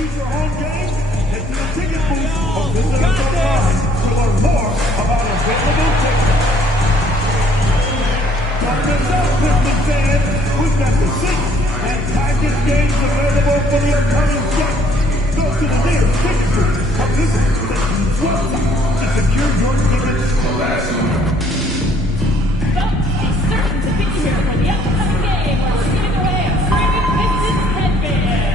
choose your home game? Head to the ticket booth or visit us online to learn more about available tickets. Turn this up, Pistons fans. We've got the 6 and package games available for the upcoming season. Go to the nearest ticket booth or visit the team's website to secure your tickets for last minute. Be certain to be here for the upcoming game where we're giving away a free Pistons headband.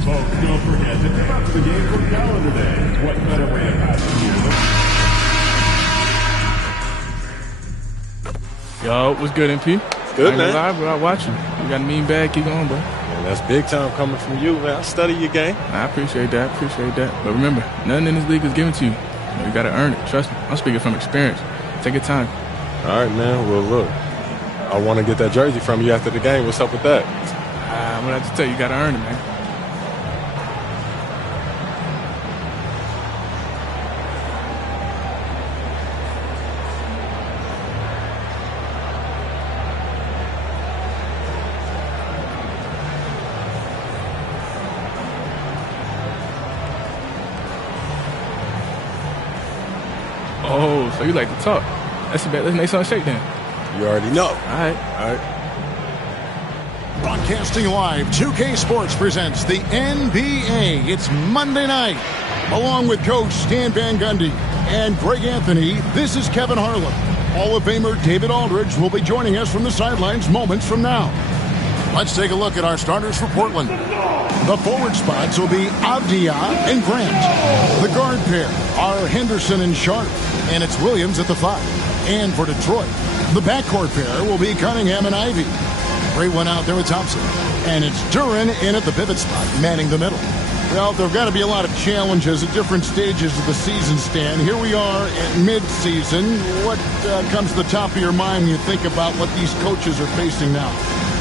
Folks, don't forget to check out the game for calendar day. What better way to pass the year than... Yo, what's good, MP? Good, man. Live without watching. You got a mean bag, keep going, bro. Man, that's big time coming from you, man. I study your game. I appreciate that, But remember, nothing in this league is given to you. You gotta earn it, trust me. I'm speaking from experience. Take your time. All right, man. Well, look, I want to get that jersey from you after the game. What's up with that? I'm gonna have to tell you, you gotta earn it, man. Oh, so you like to talk. That's bad. Let's make something shake then. You already know. All right. Broadcasting live, 2K Sports presents the NBA. It's Monday night. Along with Coach Stan Van Gundy and Greg Anthony, this is Kevin Harlan. Hall of Famer David Aldridge will be joining us from the sidelines moments from now. Let's take a look at our starters for Portland. The forward spots will be Avdia and Grant. The guard pair are Henderson and Sharp, and it's Williams at the 5. And for Detroit, the backcourt pair will be Cunningham and Ivy. Great one out there with Thompson. And it's Duran in at the pivot spot, manning the middle. Well, there have got to be a lot of challenges at different stages of the season, Stan. Here we are at mid-season. What comes to the top of your mind when you think about what these coaches are facing now?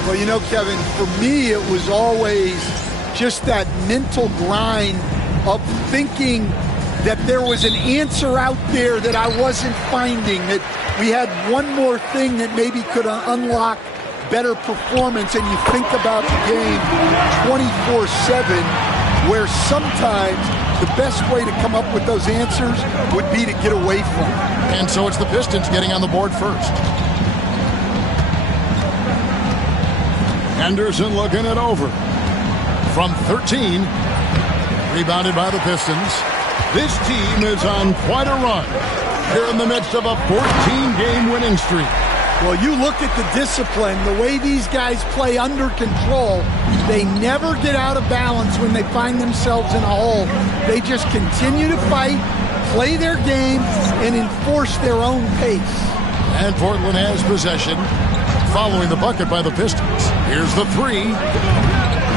Well, you know, Kevin, for me, it was always just that mental grind of thinking that there was an answer out there that I wasn't finding, that we had one more thing that maybe could unlock better performance, and you think about the game 24/7, where sometimes the best way to come up with those answers would be to get away from it. And so it's the Pistons getting on the board first. Henderson looking it over. From 13, rebounded by the Pistons. This team is on quite a run. They're in the midst of a 14-game winning streak. Well, you look at the discipline, the way these guys play under control, they never get out of balance when they find themselves in a hole. They just continue to fight, play their game, and enforce their own pace. And Portland has possession, following the bucket by the Pistons. Here's the 3.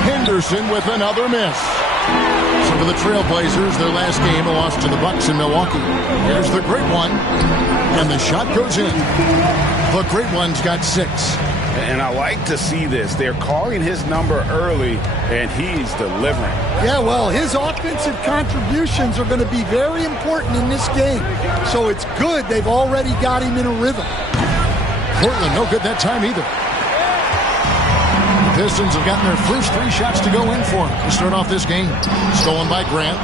Henderson with another miss. So for the Trailblazers, their last game, a loss to the Bucks in Milwaukee. Here's the great one, and the shot goes in. The great one's got 6. And I like to see this. They're calling his number early, and he's delivering. Yeah, well, his offensive contributions are going to be very important in this game. So it's good they've already got him in a rhythm. Portland, no good that time either. The Pistons have gotten their first 3 shots to go in for them to start off this game. Stolen by Grant.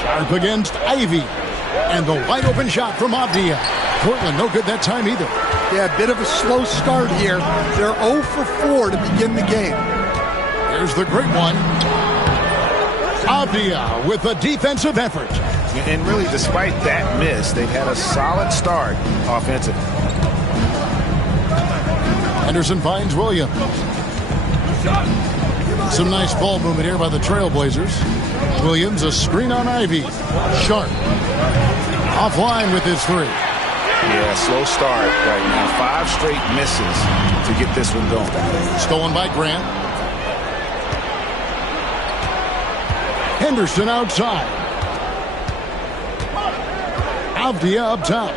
Sharp against Ivy. And the wide open shot from Avdia. Portland, no good that time either. Yeah, a bit of a slow start here. They're 0 for 4 to begin the game. Here's the great one. Avdia with a defensive effort. And really, despite that miss, they've had a solid start offensively. Henderson finds Williams. Some nice ball movement here by the Trailblazers. Williams, a screen on Ivy. Sharp. Offline with his 3. Yeah, slow start right now. 5 straight misses to get this one going. Stolen by Grant. Henderson outside. Avdia up top.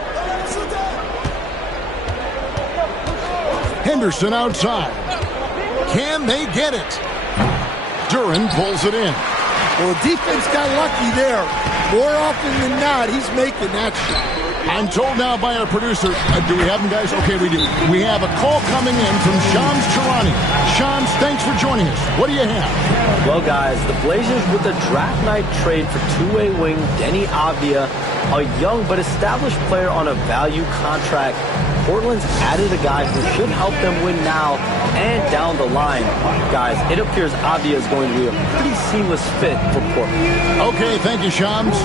Henderson outside. Can they get it? Duran pulls it in. Well, the defense got lucky there. More often than not, he's making that shot. I'm told now by our producer, do we have them, guys? Okay, we do. We have a call coming in from Shams Charania. Shams, thanks for joining us. What do you have? Well, guys, the Blazers with a draft night trade for two-way wing Denny Avdia, a young but established player on a value contract. Portland's added a guy who should help them win now and down the line. Guys, it appears Avdia is going to be a pretty seamless fit for Portland. Okay, thank you, Shams.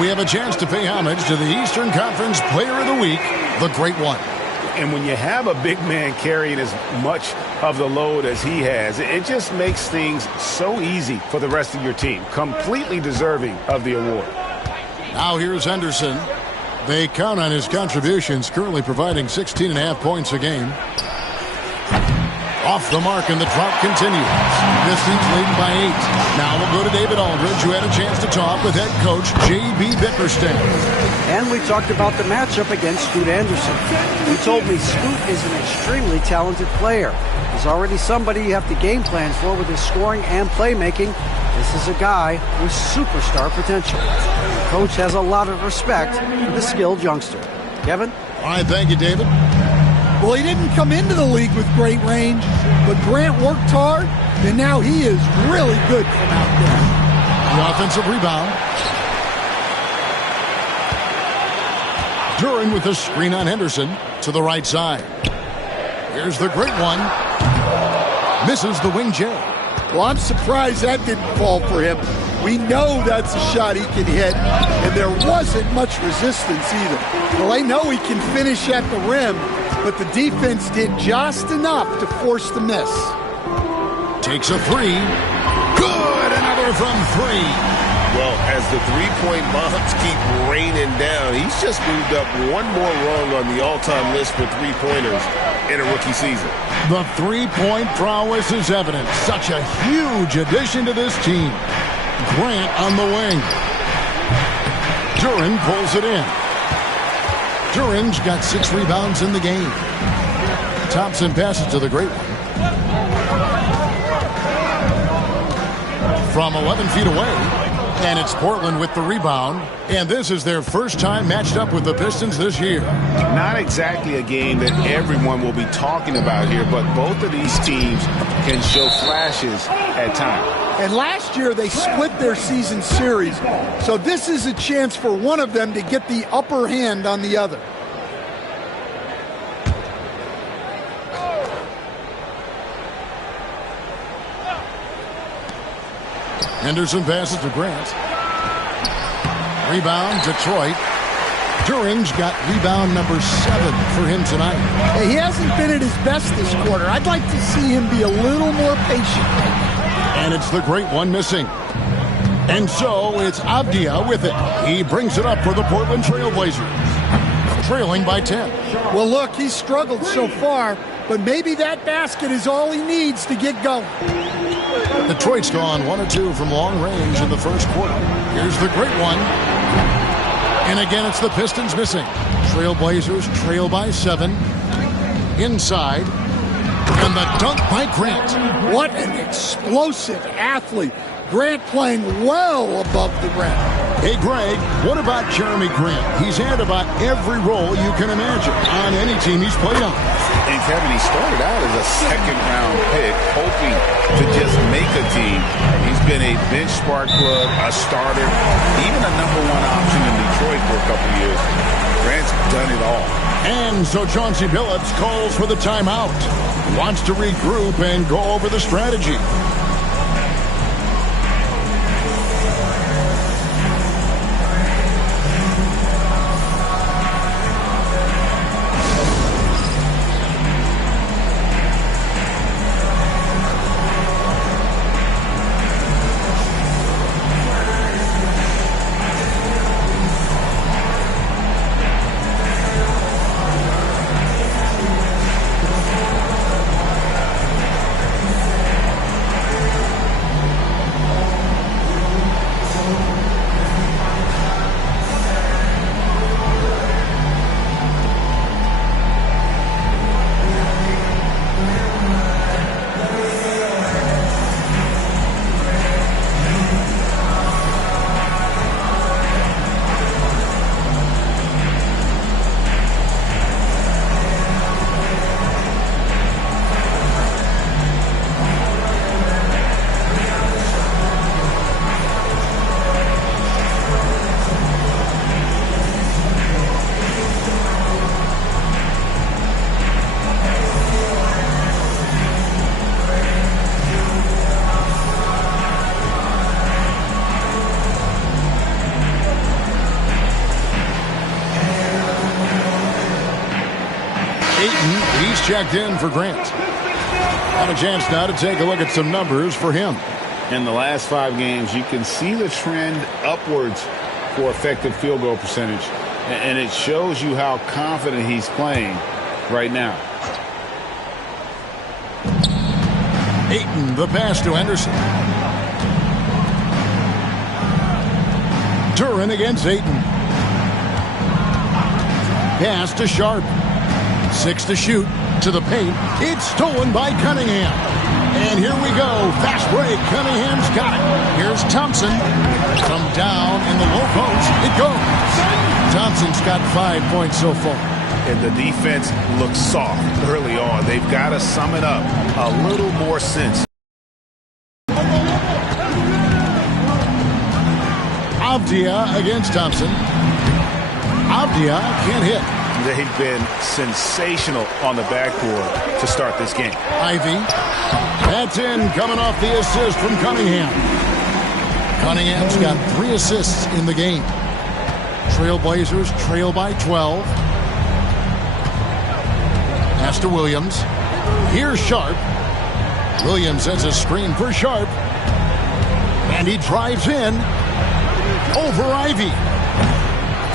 We have a chance to pay homage to the Eastern Conference Player of the Week, the Great One. And when you have a big man carrying as much of the load as he has, it just makes things so easy for the rest of your team. Completely deserving of the award. Now here's Henderson. They count on his contributions, currently providing 16.5 points a game. Off the mark, and the drought continues. Pistons leading by 8. Now we'll go to David Aldridge, who had a chance to talk with head coach J.B. Bickerstaff. And we talked about the matchup against Scoot Anderson. He told me Scoot is an extremely talented player. He's already somebody you have to game plan for with his scoring and playmaking. This is a guy with superstar potential. The coach has a lot of respect for the skilled youngster. Kevin? All right, thank you, David. Well, he didn't come into the league with great range, but Grant worked hard, and now he is really good from out there. The offensive rebound. Duran with a screen on Henderson to the right side. Here's the great one. Misses the wing J. Well, I'm surprised that didn't fall for him. We know that's a shot he can hit, and there wasn't much resistance either. Well, they know he can finish at the rim, but the defense did just enough to force the miss. Takes a three. Good! Another from three. Well, as the three-point bombs keep raining down, he's just moved up one more rung on the all-time list for three-pointers in a rookie season. The three-point prowess is evident. Such a huge addition to this team. Grant on the wing. Duran pulls it in. Duran's got 6 rebounds in the game. Thompson passes to the great one. From 11 feet away. And it's Portland with the rebound. And this is their first time matched up with the Pistons this year. Not exactly a game that everyone will be talking about here, but both of these teams can show flashes at times. And last year they split their season series, so this is a chance for one of them to get the upper hand on the other. Henderson passes to Grant. Rebound, Detroit. Duran's got rebound number 7 for him tonight. He hasn't been at his best this quarter. I'd like to see him be a little more patient. And it's the great one missing. And so it's Avdia with it. He brings it up for the Portland Trailblazers. Trailing by 10. Well, look, he's struggled so far, but maybe that basket is all he needs to get going. Detroit's gone 1 of 2 from long range in the first quarter. Here's the great one. And again, it's the Pistons missing. Trailblazers trail by 7. Inside. And the dunk by Grant. What an explosive athlete. Grant playing well above the rim. Hey, Greg, what about Jeremy Grant? He's had about every role you can imagine on any team he's played on. And Kevin, he started out as a second-round pick, hoping to just make a team. He's been a bench spark plug, a starter, even a #1 option in Detroit for a couple years. Grant's done it all. And so Chauncey Billups calls for the timeout. Wants to regroup and go over the strategy. He's checked in for Grant. Have a chance now to take a look at some numbers for him. In the last 5 games, you can see the trend upwards for effective field goal percentage. And it shows you how confident he's playing right now. Ayton, the pass to Henderson. Duran against Ayton. Pass to Sharp. 6 to shoot. To the paint. It's stolen by Cunningham. And here we go. Fast break. Cunningham's got it. Here's Thompson. From down in the low post. It goes. Thompson's got 5 points so far. And the defense looks soft early on. They've got to sum it up a little more sense. Avdia against Thompson. Avdia can't hit. They've been sensational on the backboard to start this game. Ivy. That's in, coming off the assist from Cunningham. Cunningham's got 3 assists in the game. Trailblazers trail by 12. Pass to Williams. Here's Sharp. Williams sends a screen for Sharp. And he drives in over Ivy.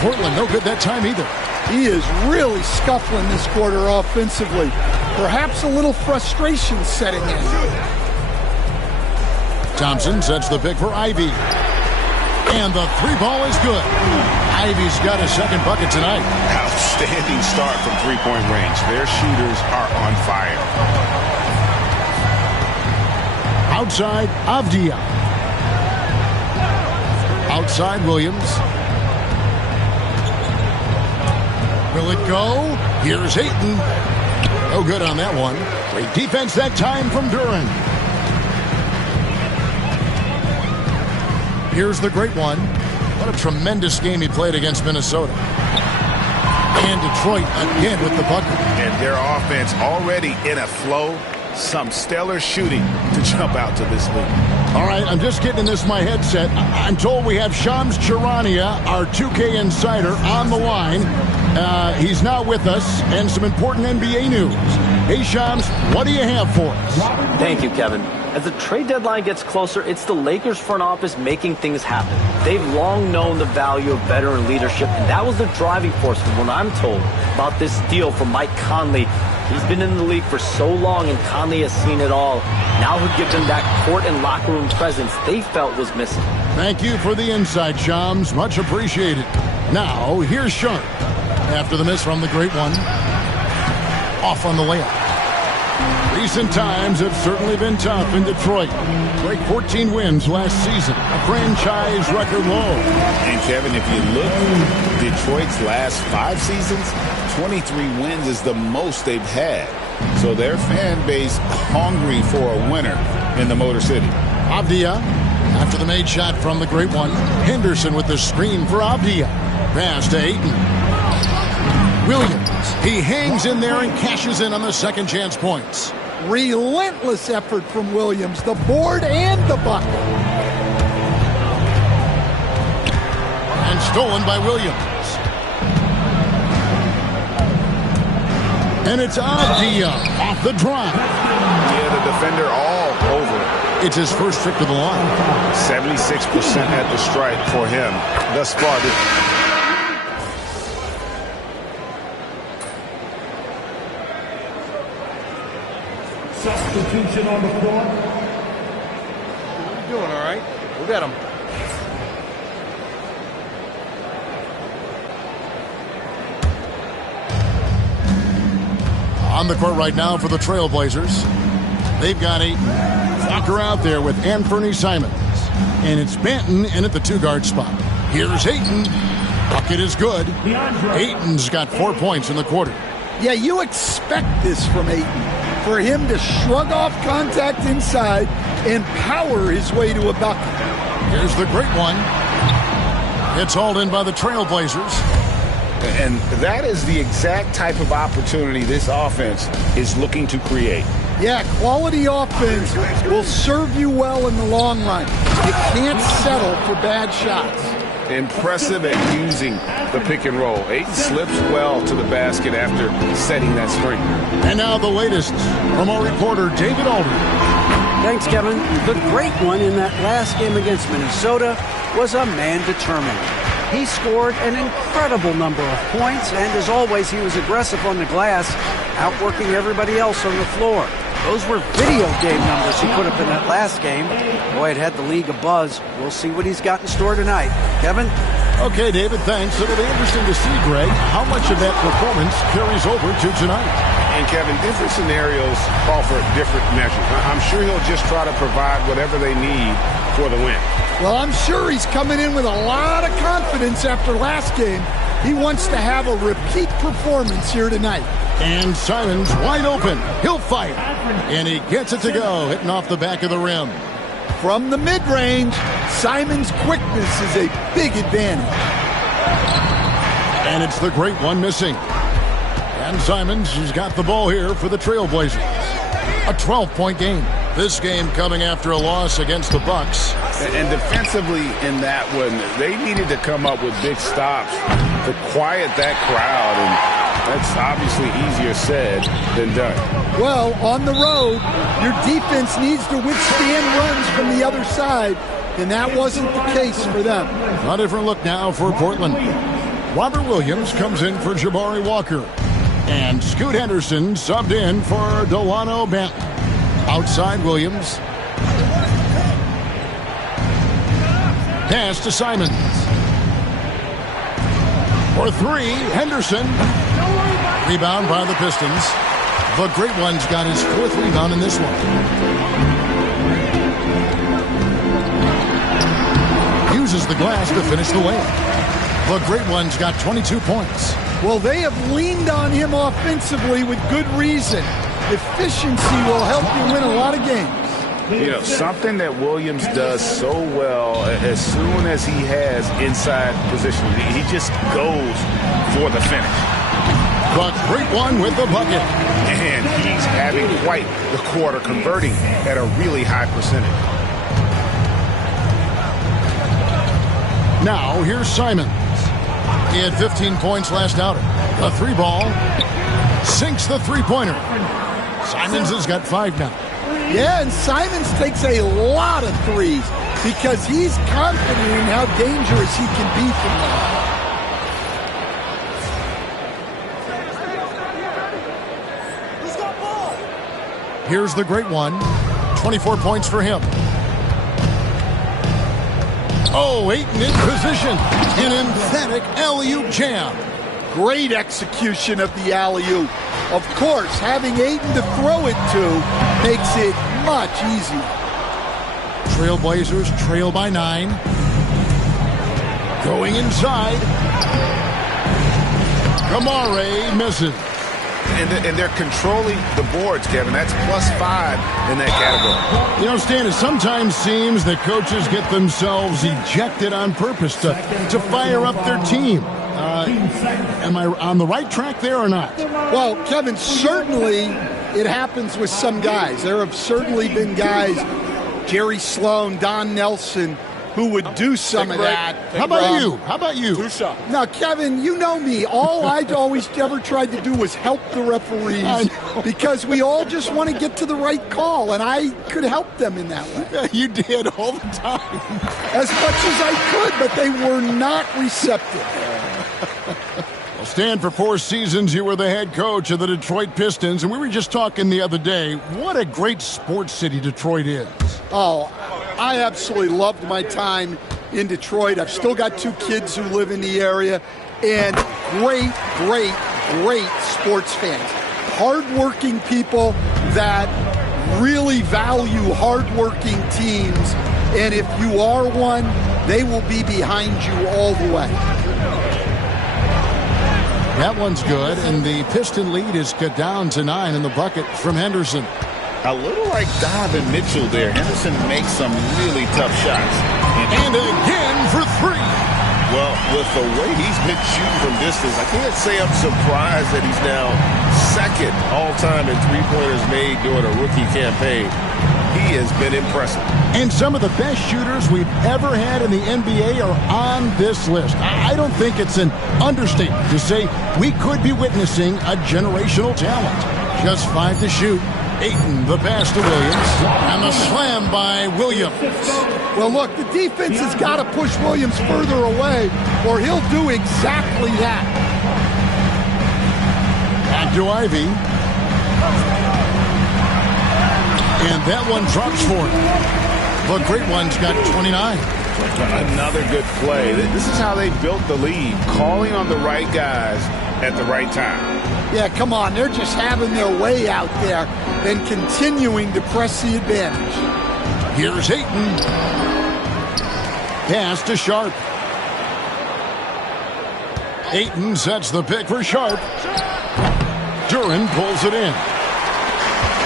Portland no good that time either. He is really scuffling this quarter offensively. Perhaps a little frustration setting in. Thompson sets the pick for Ivy. And the 3-ball is good. Ivy's got a second bucket tonight. Outstanding start from three-point range. Their shooters are on fire. Outside, Avdia. Outside, Williams. Will it go? Here's Ayton. No good on that one. Great defense that time from Duran. Here's the great one. What a tremendous game he played against Minnesota. And Detroit again with the bucket. And their offense already in a flow. Some stellar shooting to jump out to this lead. All right, I'm just getting this in my headset. I'm told we have Shams Charania, our 2K insider, on the line. He's now with us, and some important NBA news. Hey, Shams, what do you have for us? Thank you, Kevin. As the trade deadline gets closer, it's the Lakers front office making things happen. They've long known the value of veteran leadership, and that was the driving force from what I'm told about this deal for Mike Conley. He's been in the league for so long, and Conley has seen it all. Now he'll give them that court and locker room presence they felt was missing. Thank you for the insight, Shams. Much appreciated. Now, here's Sharp. After the miss from the great one. Off on the layup. Recent times have certainly been tough in Detroit. Break 14 wins last season, a franchise record low. And Kevin, if you look, Detroit's last 5 seasons, 23 wins is the most they've had. So their fan base hungry for a winner in the Motor City. Avdia, after the made shot from the great one. Henderson with the screen for Avdia. Pass to Ayton. Williams, he hangs in there and cashes in on the second chance points. Relentless effort from Williams, the board and the bucket. And stolen by Williams. And it's Avdia off the drive. Yeah, the defender all over it. It's his first trip to the line. 76% at the stripe for him thus far. Substitution on the floor. You're doing all right. Look at him. On the court right now for the Trailblazers. They've got Ayton. Walker out there with Anthony Simons. And it's Banton in at the 2-guard spot. Here's Ayton. Bucket is good. Ayton's got 4 points in the quarter. Yeah, you expect this from Ayton. For him to shrug off contact inside and power his way to a bucket. Here's the great one. It's hauled in by the Trailblazers. And that is the exact type of opportunity this offense is looking to create. Yeah, quality offense will serve you well in the long run. You can't settle for bad shots. Impressive at using the pick and roll. Ayton slips well to the basket after setting that screen. And now the latest from our reporter, David Aldridge. Thanks, Kevin. The great one in that last game against Minnesota was a man determined. He scored an incredible number of points, and as always, he was aggressive on the glass, outworking everybody else on the floor. Those were video game numbers he put up in that last game. Boy, it had the league abuzz. We'll see what he's got in store tonight. Kevin? Okay, David, thanks. It'll be interesting to see, Greg, how much of that performance carries over to tonight. And, Kevin, different scenarios call for different measures. I'm sure he'll just try to provide whatever they need for the win. Well, I'm sure he's coming in with a lot of confidence after last game. He wants to have a repeat performance here tonight. And Simons wide open. He'll fire. And he gets it to go, hitting off the back of the rim. From the mid-range, Simons' quickness is a big advantage. And it's the great one missing. And Simons has got the ball here for the Trailblazers. A 12-point game. This game coming after a loss against the Bucks. And defensively in that one, they needed to come up with big stops to quiet that crowd, and that's obviously easier said than done. Well, on the road, your defense needs to withstand runs from the other side, and that wasn't the case for them. A different look now for Portland. Robert Williams comes in for Jabari Walker. And Scoot Henderson subbed in for Delano Banton. Outside Williams. Pass to Simons. For 3, Henderson. Rebound by the Pistons. The great one's got his 4th rebound in this one. Uses the glass to finish the layup. The great one's got 22 points. Well, they have leaned on him offensively with good reason. Efficiency will help you win a lot of games. You know, something that Williams does so well, as soon as he has inside position, he just goes for the finish. The great one with the bucket. And he's having quite the quarter, converting at a really high percentage. Now, here's Simons. He had 15 points last outing. The 3-ball sinks the 3-pointer. Simons has got 5 now. Yeah, and Simons takes a lot of threes because he's confident in how dangerous he can be from there. Here's the great one. 24 points for him. Oh, Ayton in position. An emphatic alley-oop jam. Great execution of the alley-oop. Of course, having Ayton to throw it to makes it much easier. Trailblazers trail by 9. Going inside. Kamare misses. And they're controlling the boards, Kevin. That's +5 in that category. You know, Stan, it sometimes seems that coaches get themselves ejected on purpose to fire up their team. Am I on the right track there or not? Well, Kevin, certainly it happens with some guys. There have certainly been guys, Jerry Sloan, Don Nelson, who would do some of that. How about you? How about you? Now, Kevin, you know me. All I always ever tried to do was help the referees because we all just want to get to the right call, and I could help them in that way. Yeah, you did all the time. As much as I could, but they were not receptive. Well, Stan, for 4 seasons, you were the head coach of the Detroit Pistons, and we were just talking the other day. What a great sports city Detroit is. Oh, I absolutely loved my time in Detroit. I've still got 2 kids who live in the area, and great sports fans. Hardworking people that really value hardworking teams, and if you are one, they will be behind you all the way. That one's good, and the Piston lead is cut down to 9 in the bucket from Henderson. A little like Donovan Mitchell there. Henderson makes some really tough shots. And again for 3. Well, with the way he's been shooting from distance, I can't say I'm surprised that he's now second all-time in three-pointers made during a rookie campaign. He has been impressive. And some of the best shooters we've ever had in the NBA are on this list. I don't think it's an understatement to say we could be witnessing a generational talent. Just 5 to shoot. Ayton, the pass to Williams, and the slam by Williams. Well, look, the defense has got to push Williams further away, or he'll do exactly that. Back to Ivy. And that one drops for him. The great one's got 29. Another good play. This is how they built the lead, calling on the right guys at the right time. Yeah, come on. They're just having their way out there and continuing to press the advantage. Here's Ayton. Pass to Sharp. Ayton sets the pick for Sharp. Duran pulls it in.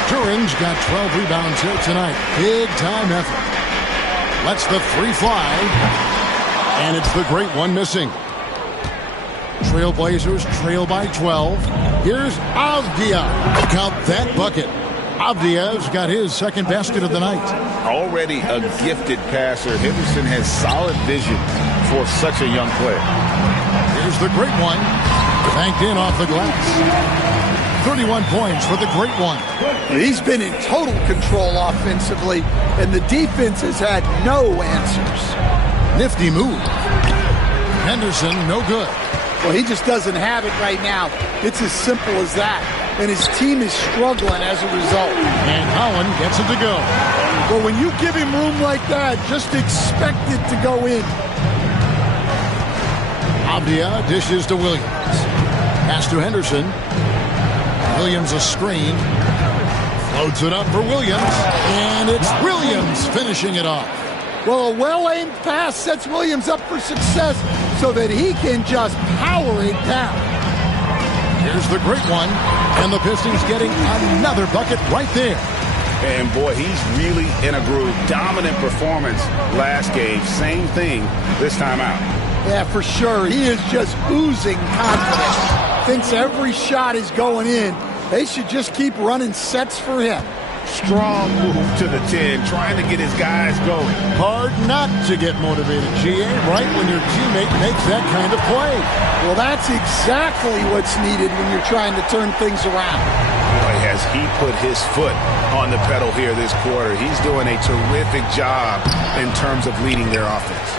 Duran's got 12 rebounds here tonight. Big time effort. Lets the 3 fly. And it's the great one missing. Trailblazers trail by 12. Here's Avdia. Count that bucket. Avdia's got his second basket of the night. Already a gifted passer. Henderson has solid vision for such a young player. Here's the great one. Banked in off the glass. 31 points for the great one. He's been in total control offensively, and the defense has had no answers. Nifty move. Henderson, no good. Well, he just doesn't have it right now. It's as simple as that. And his team is struggling as a result. And Holland gets it to go. Well, when you give him room like that, just expect it to go in. Avdia dishes to Williams. Pass to Henderson. Williams a screen. Floats it up for Williams. And it's Williams finishing it off. Well, a well-aimed pass sets Williams up for success so that he can just power it down. Here's the great one. And the Pistons getting another bucket right there. And boy, he's really in a groove. Dominant performance last game. Same thing this time out. Yeah, for sure. He is just oozing confidence. Thinks every shot is going in. They should just keep running sets for him. Strong move to the 10, trying to get his guys going. Hard not to get motivated, GA, right when your teammate makes that kind of play. Well, that's exactly what's needed when you're trying to turn things around. Boy, has he put his foot on the pedal here this quarter. He's doing a terrific job in terms of leading their offense.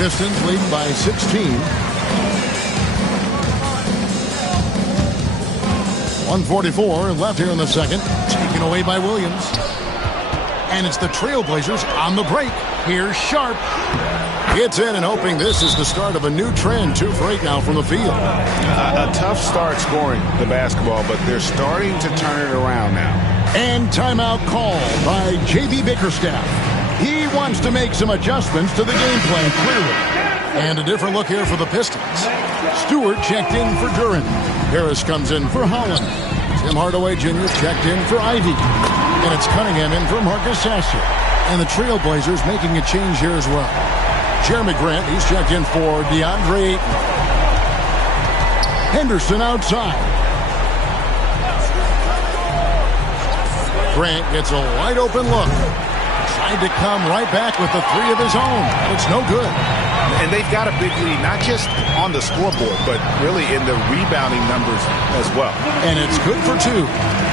Pistons lead by 16. 1:44 left here in the second. Taken away by Williams. And it's the Trailblazers on the break. Here's Sharp. It's in and hoping this is the start of a new trend. 2 for 8 now from the field. A tough start scoring the basketball, but they're starting to turn it around now. And timeout called by J.B. Bickerstaff. He wants to make some adjustments to the game plan, clearly. And a different look here for the Pistons. Stewart checked in for Duran. Harris comes in for Holland. Tim Hardaway Jr. checked in for Ivy. And it's Cunningham in for Marcus Sasser. And the Trailblazers making a change here as well. Jeremy Grant, he's checked in for DeAndre Ayton. Henderson outside. Grant gets a wide open look. Tried to come right back with the 3 of his own. It's no good. And they've got a big lead, not just on the scoreboard, but really in the rebounding numbers as well. And it's good for 2.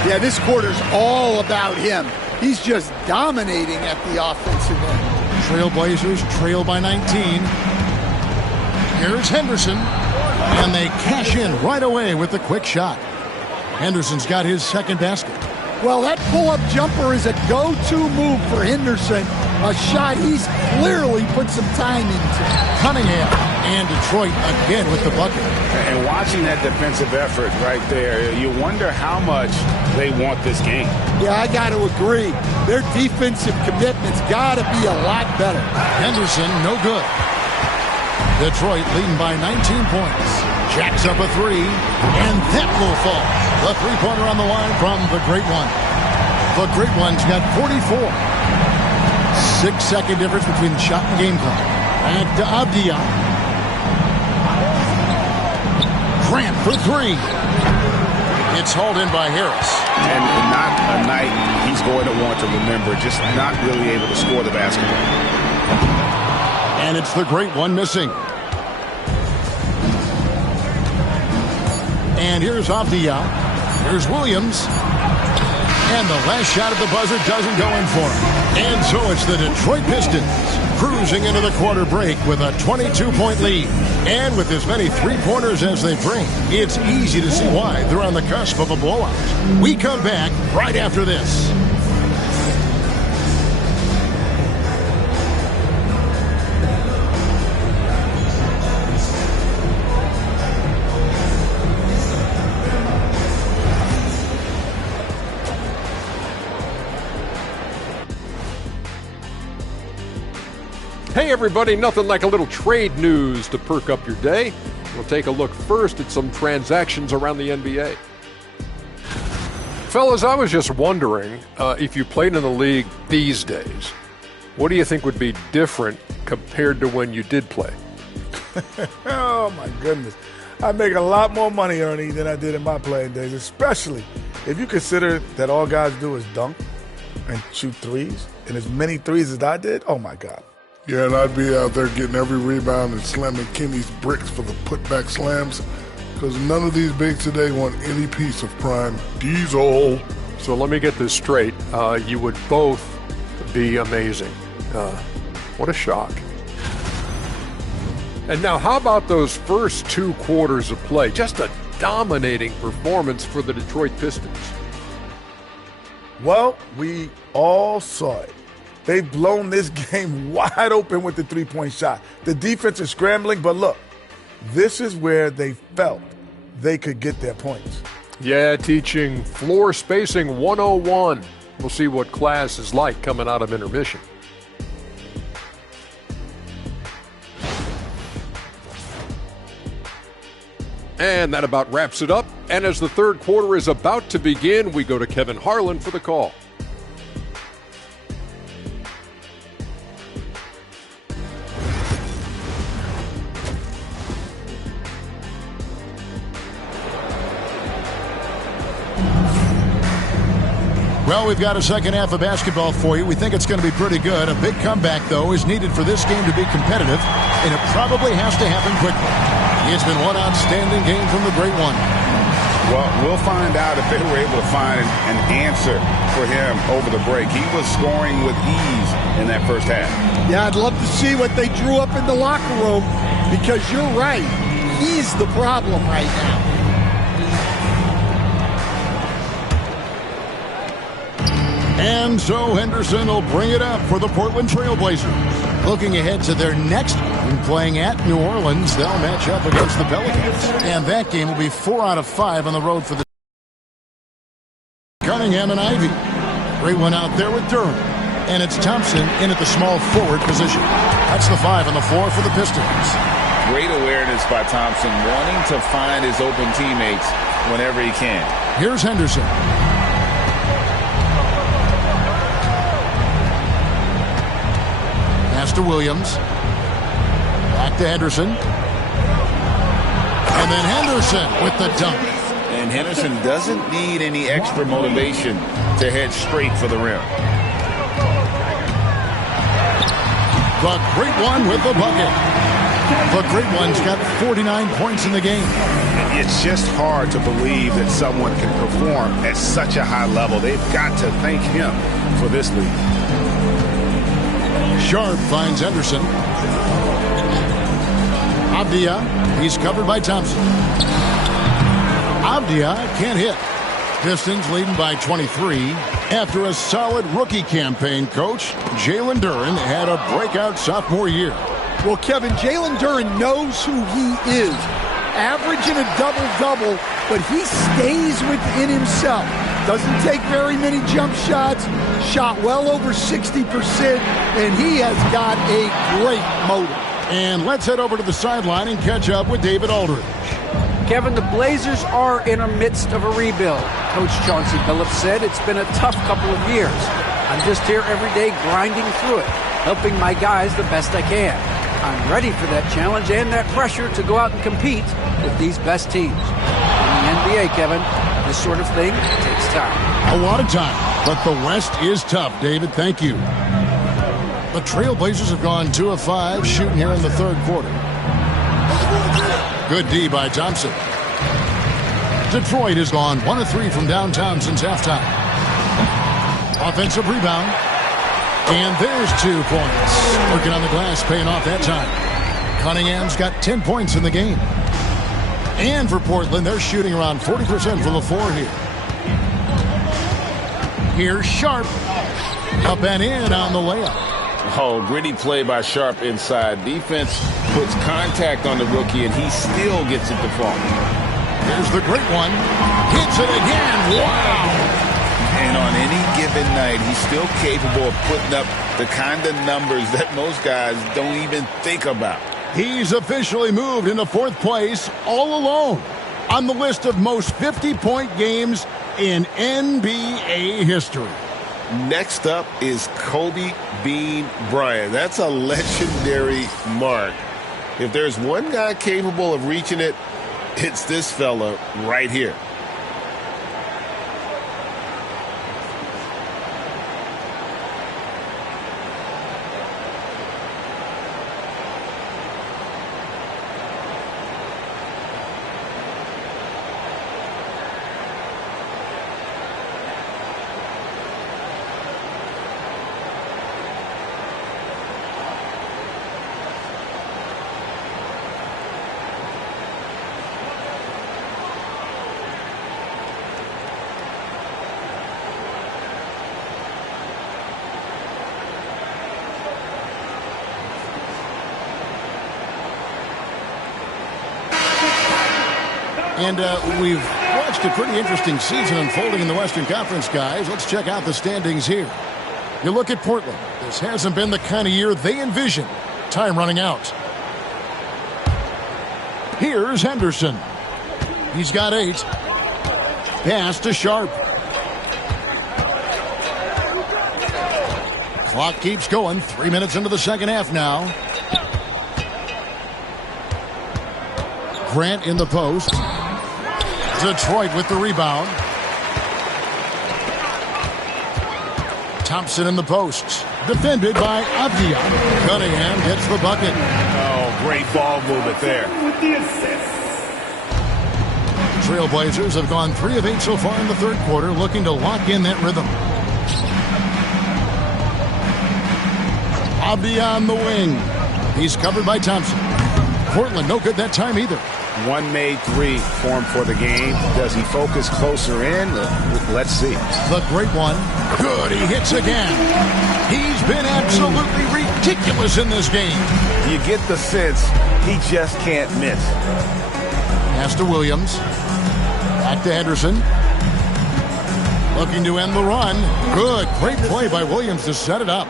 Yeah, this quarter's all about him. He's just dominating at the offensive end. Trailblazers trail by 19. Here's Henderson. And they cash in right away with the quick shot. Henderson's got his second basket. Well, that pull-up jumper is a go-to move for Henderson. A shot he's clearly put some time into. Cunningham and Detroit again with the bucket. And watching that defensive effort right there, you wonder how much they want this game. Yeah, I got to agree. Their defensive commitment's got to be a lot better. Henderson, no good. Detroit leading by 19 points. Jacks up a 3, and that will fall. The 3-pointer on the line from the Great One. The Great One's got 44. 6-second difference between the shot and game clock. Back to Abdia. Grant for 3. It's hauled in by Harris. And not a night he's going to want to remember, just not really able to score the basketball. And it's the Great One missing. And here's Abdia. Here's Williams. And the last shot at the buzzer doesn't go in for him. And so it's the Detroit Pistons cruising into the quarter break with a 22-point lead. And with as many 3-pointers as they bring, it's easy to see why they're on the cusp of a blowout. We come back right after this. Hey everybody, nothing like a little trade news to perk up your day. We'll take a look first at some transactions around the NBA. Fellas, I was just wondering if you played in the league these days, what do you think would be different compared to when you did play? Oh my goodness. I make a lot more money, Ernie, than I did in my playing days, especially if you consider that all guys do is dunk and shoot threes, and as many threes as I did, oh my God. Yeah, and I'd be out there getting every rebound and slamming Kimmy's bricks for the putback slams because none of these bigs today want any piece of prime diesel. So let me get this straight. You would both be amazing. What a shock. And now how about those first 2 quarters of play? Just a dominating performance for the Detroit Pistons. Well, we all saw it. They've blown this game wide open with the 3-point shot. The defense is scrambling, but look, this is where they felt they could get their points. Yeah, teaching floor spacing 101. We'll see what class is like coming out of intermission. And that about wraps it up. And as the third quarter is about to begin, we go to Kevin Harlan for the call. Well, we've got a second half of basketball for you. We think it's going to be pretty good. A big comeback, though, is needed for this game to be competitive, and it probably has to happen quickly. It's been one outstanding game from the Great One. Well, we'll find out if they were able to find an answer for him over the break. He was scoring with ease in that first half. Yeah, I'd love to see what they drew up in the locker room because you're right. He's the problem right now. And so Henderson will bring it up for the Portland Trailblazers. Looking ahead to their next game, playing at New Orleans, they'll match up against the Pelicans. And that game will be 4 out of 5 on the road for the Cunningham and Ivy. Great one out there with Durham. And it's Thompson in at the small forward position. That's the 5 on the floor for the Pistons. Great awareness by Thompson, wanting to find his open teammates whenever he can. Here's Henderson. Pass to Williams. Back to Henderson. And then Henderson with the dunk. And Henderson doesn't need any extra motivation to head straight for the rim. The Great One with the bucket. The Great One's got 49 points in the game. It's just hard to believe that someone can perform at such a high level. They've got to thank him for this lead. Sharp finds Henderson. Abdia, he's covered by Thompson. Abdia can't hit. Pistons leading by 23. After a solid rookie campaign, coach Jalen Duren had a breakout sophomore year. Well, Kevin, Jalen Duren knows who he is. Averaging a double-double, but he stays within himself. Doesn't take very many jump shots. Shot well over 60%, and he has got a great motor. And let's head over to the sideline and catch up with David Aldridge. Kevin, the Blazers are in the midst of a rebuild. Coach Chauncey Billups said it's been a tough couple of years. I'm just here every day grinding through it, helping my guys the best I can. I'm ready for that challenge and that pressure to go out and compete with these best teams. In the NBA, Kevin, this sort of thing takes time. A lot of time, but the West is tough, David. Thank you. The Trailblazers have gone 2 of 5 shooting here in the third quarter. Good D by Thompson. Detroit has gone 1 of 3 from downtown since halftime. Offensive rebound. And there's 2 points. Working on the glass, paying off that time. Cunningham's got 10 points in the game. And for Portland, they're shooting around 40% from the floor here. Here's Sharp. Up and in on the layup. Oh, gritty play by Sharp inside. Defense puts contact on the rookie, and he still gets it to fall. There's the Great One. Hits it again. Wow. And on any given night, he's still capable of putting up the kind of numbers that most guys don't even think about. He's officially moved into 4th place all alone on the list of most 50-point games in NBA history. Next up is Kobe Bean Bryant. That's a legendary mark. If there's one guy capable of reaching it, it's this fella right here. And we've watched a pretty interesting season unfolding in the Western Conference, guys. Let's check out the standings here. You look at Portland. This hasn't been the kind of year they envisioned. Time running out. Here's Henderson. He's got 8. Pass to Sharp. Clock keeps going. 3 minutes into the second half now. Grant in the post. Detroit with the rebound. Thompson in the post. Defended by Abdia. Cunningham gets the bucket. Oh, great ball movement there. Trailblazers have gone 3 of 8 so far in the third quarter, looking to lock in that rhythm. Abdia on the wing. He's covered by Thompson. Portland no good that time either. one made three for him for the game. Does he focus closer in? Let's see. The great one. Good. He hits again. He's been absolutely ridiculous in this game. You get the sense he just can't miss. Pass to Williams. Back to Henderson. Looking to end the run. Good. Great play by Williams to set it up.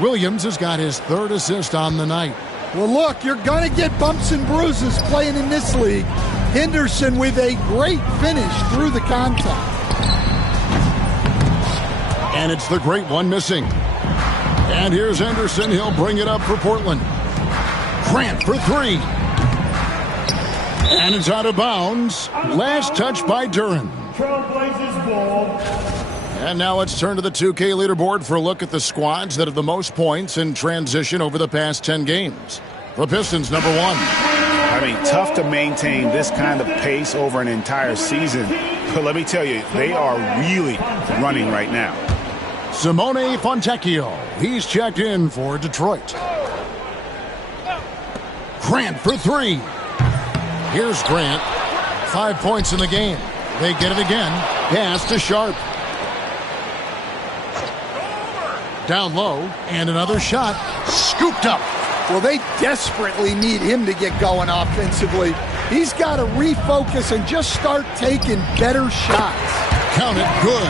Williams has got his third assist on the night. Well, look, you're going to get bumps and bruises playing in this league. Henderson with a great finish through the contact. And it's the great one missing. And here's Henderson. He'll bring it up for Portland. Grant for three. And it's out of bounds. Last touch by Duran. Trailblazers ball. And now let's turn to the 2K leaderboard for a look at the squads that have the most points in transition over the past 10 games. The Pistons, number one. I mean, tough to maintain this kind of pace over an entire season. But let me tell you, they are really running right now. Simone Fontecchio. He's checked in for Detroit. Grant for three. Here's Grant. 5 points in the game. They get it again. Pass to Sharp. Down low, and another shot. Scooped up. Well, they desperately need him to get going offensively. He's got to refocus and just start taking better shots. Count it. Good.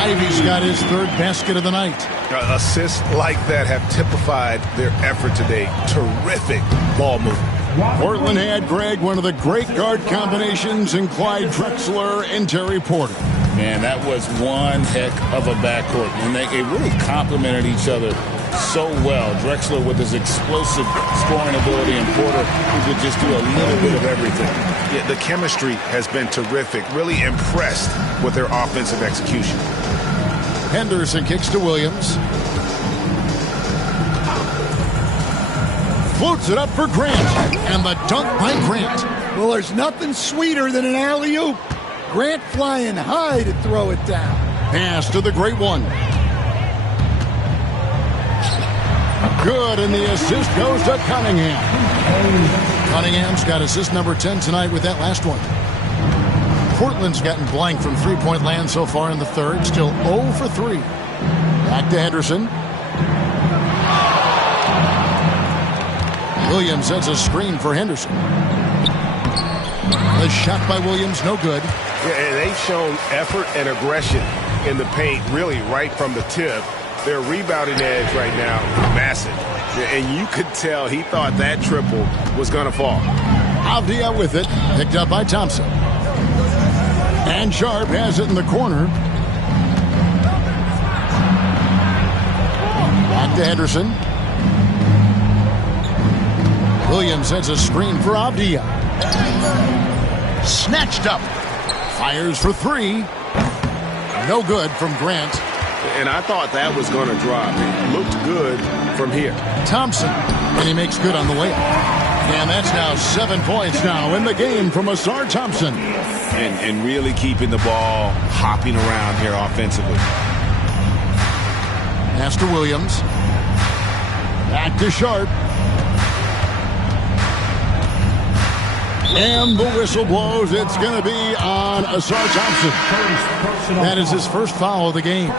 Ivy's got his third basket of the night. Assists like that have typified their effort today. Terrific ball movement. Portland had, Greg, one of the great guard combinations in Clyde Drexler and Terry Porter. Man, that was one heck of a backcourt. And they really complemented each other so well. Drexler with his explosive scoring ability and Porter who could just do a little bit of everything. Yeah, the chemistry has been terrific. Really impressed with their offensive execution. Henderson kicks to Williams. Floats it up for Grant. And the dunk by Grant. Well, there's nothing sweeter than an alley-oop. Grant flying high to throw it down. Pass to the great one. Good, and the assist goes to Cunningham. Cunningham's got assist number 10 tonight with that last one. Portland's gotten blank from three-point land so far in the third. Still 0 for 3. Back to Henderson. Williams sets a screen for Henderson. The shot by Williams, no good. Yeah, they've shown effort and aggression in the paint, really right from the tip. Their rebounding edge right now is massive. And you could tell he thought that triple was going to fall. Avdia with it, picked up by Thompson. And Sharp has it in the corner. Back to Henderson. Williams sets a screen for Avdia. Snatched up. Fires for three. No good from Grant. And I thought that was going to drop. It looked good from here. Thompson. And he makes good on the layup. And that's now 7 points now in the game from Asar Thompson. And really keeping the ball hopping around here offensively. Pass to Williams. Back to Sharp. And the whistle blows. It's going to be on Asar Thompson. That is his first foul of the game.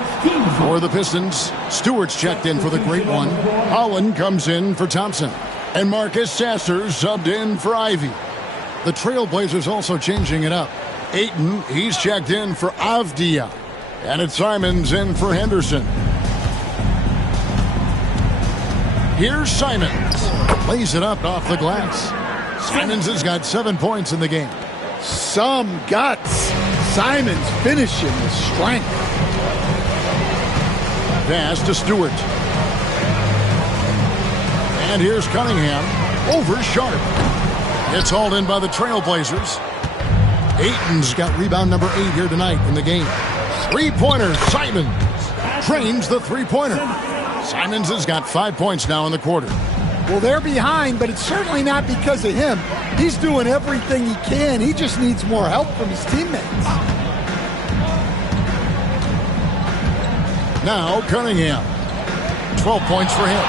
For the Pistons, Stewart's checked in for the great one. Holland comes in for Thompson. And Marcus Sasser subbed in for Ivy. The Trailblazers also changing it up. Ayton, he's checked in for Avdia. And it's Simons in for Henderson. Here's Simons. Lays it up off the glass. Simons has got 7 points in the game. Some guts. Simons finishing with strength. Pass to Stewart. And here's Cunningham over Sharp. It's hauled in by the Trailblazers. Ayton's got rebound number 8 here tonight in the game. Three-pointer, Simons. Trains the three-pointer. Simons has got 5 points now in the quarter. Well, they're behind, but it's certainly not because of him. He's doing everything he can. He just needs more help from his teammates. Now Cunningham. 12 points for him.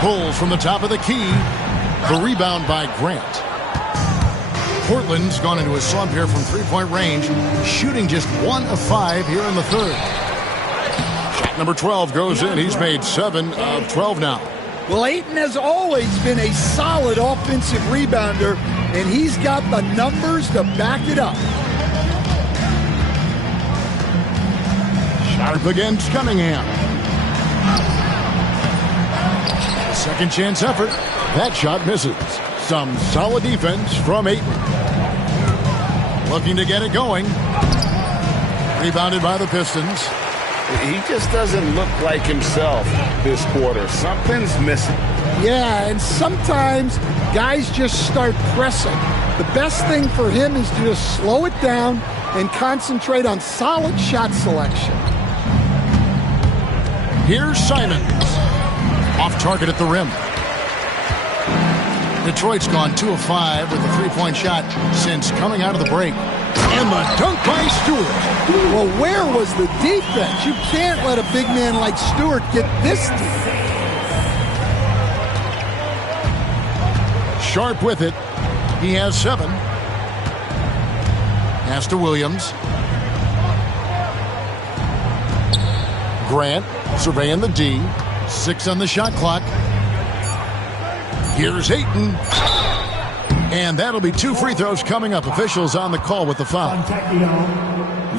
Pulls from the top of the key. The rebound by Grant. Portland's gone into a slump here from three-point range, shooting just 1 of 5 here in the third. Shot number 12 goes in. He's made 7 of 12 now. Well, Ayton has always been a solid offensive rebounder, and he's got the numbers to back it up. Sharp against Cunningham. Second chance effort. That shot misses. Some solid defense from Ayton. Looking to get it going. Rebounded by the Pistons. He just doesn't look like himself this quarter. Something's missing. Yeah, and sometimes guys just start pressing. The best thing for him is to just slow it down and concentrate on solid shot selection. Here's Simons. Off target at the rim. Detroit's gone 2 of 5 with a three-point shot since coming out of the break. And the dunk by Stewart. Well, where was the defense? You can't let a big man like Stewart get this deep. Sharp with it. He has 7. Pass to Williams. Grant surveying the D. 6 on the shot clock. Here's Ayton. And that'll be 2 free throws coming up. Officials on the call with the foul.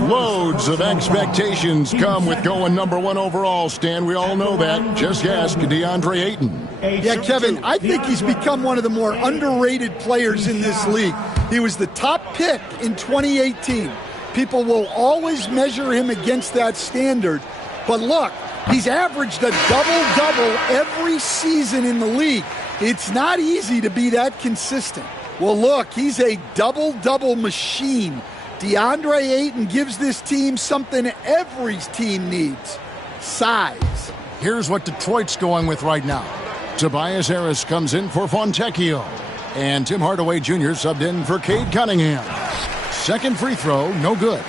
Loads of expectations come with going number 1 overall, Stan. We all know that. Just ask DeAndre Ayton. Yeah, Kevin, I think he's become one of the more underrated players in this league. He was the top pick in 2018. People will always measure him against that standard. But look, he's averaged a double-double every season in the league. It's not easy to be that consistent. Well, look, he's a double-double machine. DeAndre Ayton gives this team something every team needs: size. Here's what Detroit's going with right now. Tobias Harris comes in for Fontecchio. And Tim Hardaway Jr. subbed in for Cade Cunningham. Second free throw, no good.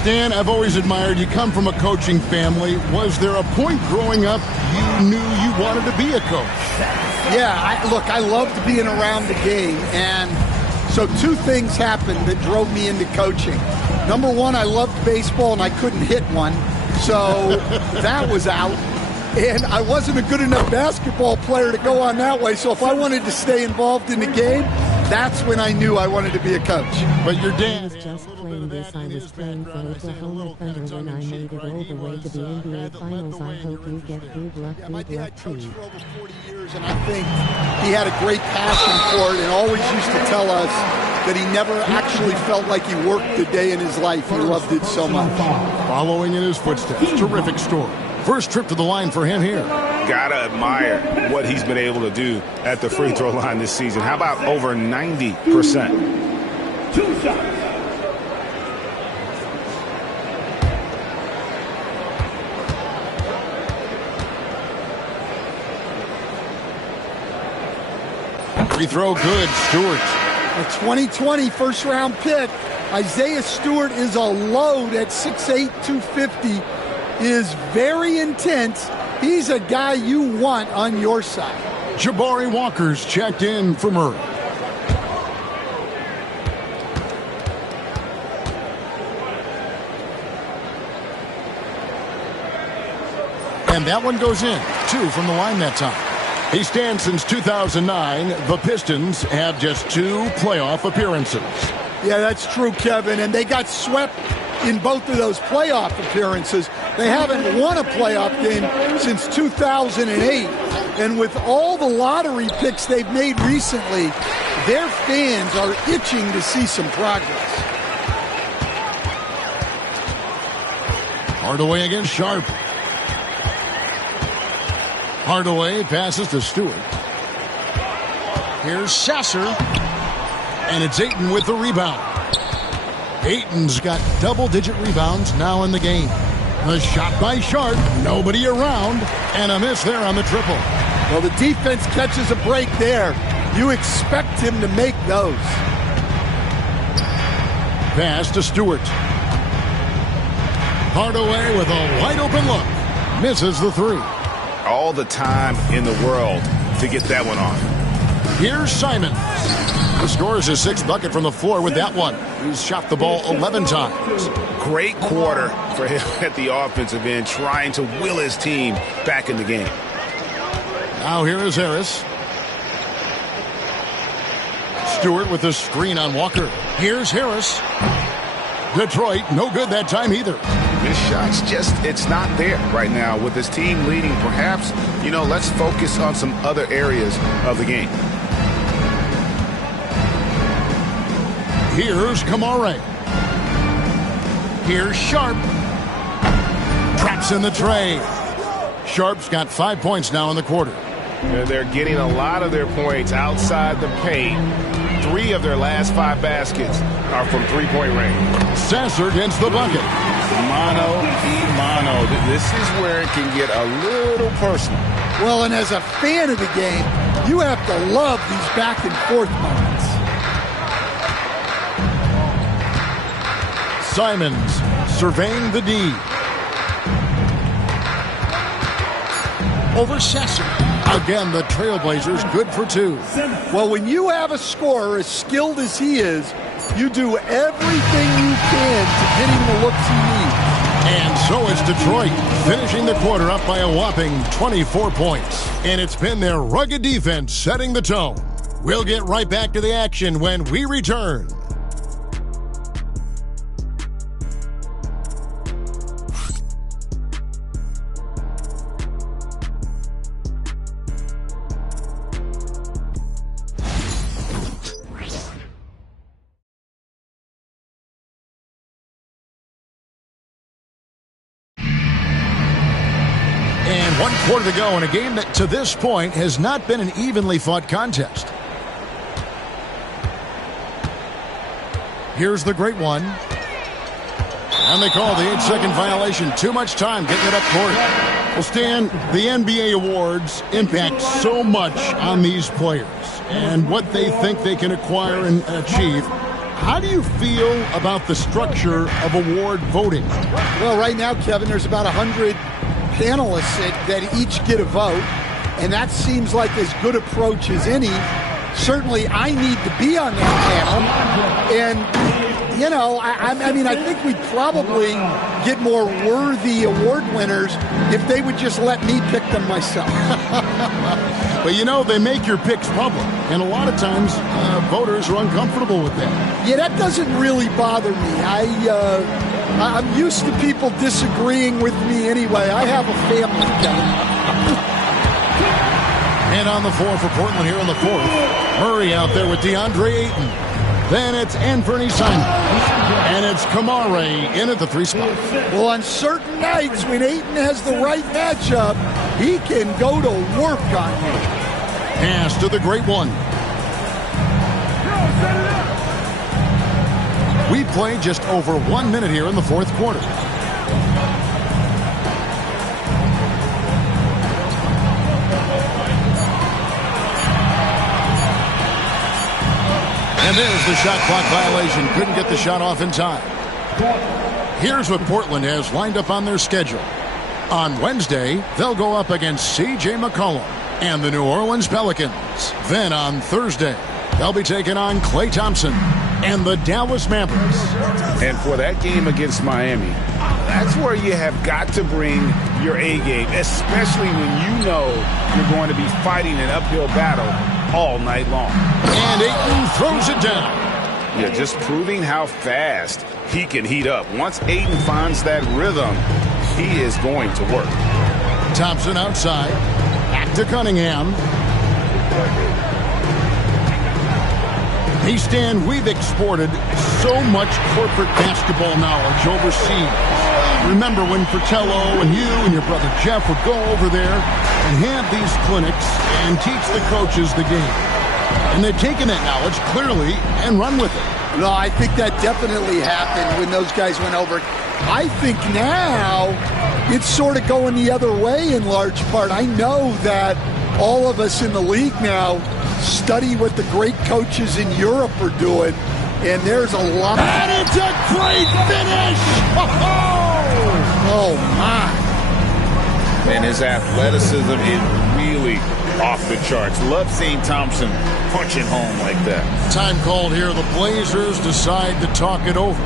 Stan, I've always admired you. Come from a coaching family. Was there a point growing up you knew you wanted to be a coach? Yeah, I loved being around the game, and so 2 things happened that drove me into coaching. Number 1, I loved baseball, and I couldn't hit one, so that was out. And I wasn't a good enough basketball player to go on that way, so if I wanted to stay involved in the game, that's when I knew I wanted to be a coach. But your dad... I was just playing this. I was playing for Oklahoma Thunder when I made it all the way to the NBA Finals. I hope you get good luck too. And I think he had a great passion for it and always used to tell us that he never actually felt like he worked a day in his life. He loved it so much. Following in his footsteps. Terrific story. First trip to the line for him here. Gotta admire what he's been able to do at the free throw line this season. How about over 90%? 2 shots. Free throw good, Stewart. A 2020 first-round pick. Isaiah Stewart is a load at 6'8", 250. Is very intense. He's a guy you want on your side. Jabari Walker's checked in for Murray. And that one goes in. 2 from the line that time. He stands since 2009. The Pistons have just 2 playoff appearances. Yeah, that's true, Kevin. And they got swept in both of those playoff appearances. They haven't won a playoff game since 2008. And with all the lottery picks they've made recently, their fans are itching to see some progress. Hardaway against Sharp. Hardaway passes to Stewart. Here's Sasser. And it's Ayton with the rebound. Ayton's got double-digit rebounds now in the game. The shot by Sharp, nobody around, and a miss there on the triple. Well, the defense catches a break there. You expect him to make those. Pass to Stewart. Hardaway with a wide-open look. Misses the 3. All the time in the world to get that one off. Here's Simons. He scores his 6th bucket from the floor with that one. He's shot the ball 11 times. Great quarter for him at the offensive end, trying to will his team back in the game. Now here is Harris. Stewart with the screen on Walker. Here's Harris. Detroit, no good that time either. His shot's just, it's not there right now. With his team leading, perhaps, let's focus on some other areas of the game. Here's Kamare. Here's Sharp. Traps in the tray. Sharp's got 5 points now in the quarter. They're getting a lot of their points outside the paint. 3 of their last 5 baskets are from three-point range. Sasser gets the bucket. Mano y mano. This is where it can get a little personal. Well, and as a fan of the game, you have to love these back and forth moments. Simons surveying the D. Over Sasser. Again, the Trailblazers good for 2. Well, when you have a scorer as skilled as he is, you do everything you can to get him the looks he needs. And so it's Detroit, finishing the quarter up by a whopping 24 points. And it's been their rugged defense setting the tone. We'll get right back to the action when we return. And 1 quarter to go in a game that to this point has not been an evenly fought contest. Here's the great one. And they call the 8-second violation. Too much time getting it up court. Well, Stan, the NBA awards impact so much on these players and what they think they can acquire and achieve. How do you feel about the structure of award voting? Well, right now, Kevin, there's about 100 panelists that each get a vote, and that seems like as good approach as any. Certainly, I need to be on that panel, and I think we'd probably get more worthy award winners if they would just let me pick them myself. But they make your picks public, and a lot of times voters are uncomfortable with that. Yeah, that doesn't really bother me. I'm used to people disagreeing with me anyway. I have a family, Kevin. And on the floor for Portland here in the 4th. Murray out there with DeAndre Ayton. Then it's Anthony Simons. And it's Kamare in at the 3 spot. Well, on certain nights when Ayton has the right matchup, he can go to work on you. Pass to the great one. We play just over 1 minute here in the 4th quarter. And there's the shot clock violation. Couldn't get the shot off in time. Here's what Portland has lined up on their schedule. On Wednesday, they'll go up against C.J. McCollum and the New Orleans Pelicans. Then on Thursday, they'll be taking on Klay Thompson and the Dallas Mavericks. And for that game against Miami, that's where you have got to bring your A game, especially when you know you're going to be fighting an uphill battle all night long. And Ayton throws it down. Yeah, just proving how fast he can heat up. Once Ayton finds that rhythm, he is going to work. Thompson outside. Back to Cunningham. Hey, Stan, we've exported so much corporate basketball knowledge overseas. Remember when Fratello and you and your brother Jeff would go over there and have these clinics and teach the coaches the game. And they've taken that knowledge clearly and run with it. No, I think that definitely happened when those guys went over. I think now it's sort of going the other way in large part. I know that all of us in the league now study what the great coaches in Europe are doing, and there's a lot. And it's a great finish! Oh, my. And his athleticism is really off the charts. Love seeing Thompson punching home like that. Time called here. The Blazers decide to talk it over.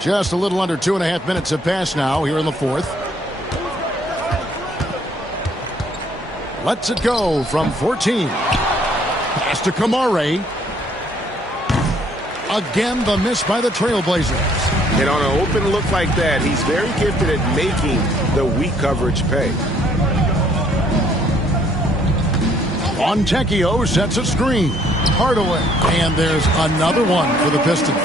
Just a little under 2.5 minutes have passed now here in the fourth. Lets it go from 14. Pass to Kamare. Again, the miss by the Trailblazers. And on an open look like that, he's very gifted at making the weak coverage pay. Fontecchio sets a screen. Hardaway. And there's another one for the Pistons.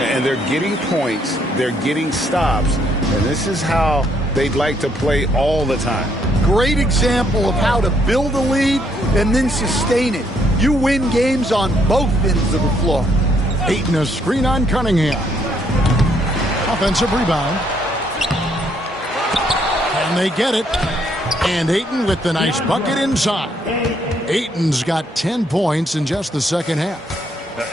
And they're getting points, they're getting stops, and this is how they'd like to play all the time. Great example of how to build a lead and then sustain it. You win games on both ends of the floor. Ayton a screen on Cunningham. Offensive rebound. And they get it. And Ayton with the nice bucket inside. Ayton's got 10 points in just the second half.